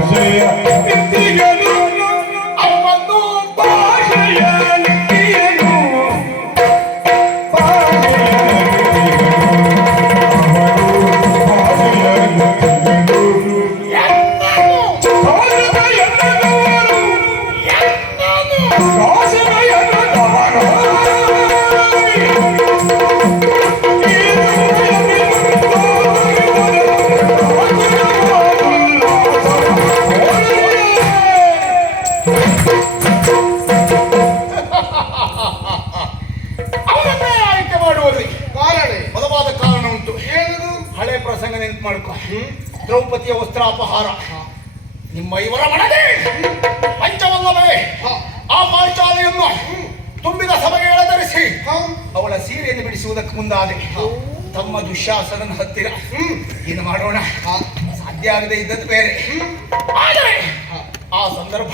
poesia ಕಾರಣ ಬಲವಾದ ಕಾರಣ ಉಂಟು. ಏನದು ಹಳೆ ಪ್ರಸಂಗ ನೆನ್ಪು ಮಾಡ್ಕೊ ದ್ರೌಪದಿಯ ವಸ್ತ್ರಾಪಹಾರ. ನಿಮ್ಮ ಇವರ ಮನದೇ ಪಂಚವಲ್ಲವೇ ಆ ಪಾಂಚಾಲೆಯನ್ನು ತುಂಬಿದ ಸಭೆಗೆ ಎಳೆದರಿಸಿ ಅವಳ ಸೀರೆಯನ್ನು ಬಿಡಿಸುವುದಕ್ಕೆ ಮುಂದಾದೆ. ತಮ್ಮ ದುಶ್ಯಾಸನ ಹತ್ತಿರ. ಏನು ಮಾಡೋಣ. ಸಾಧ್ಯ ಆಗದೆ ಇದ್ದದ್ದು ಬೇರೆ. ಆದರೆ ಆ ಸಂದರ್ಭ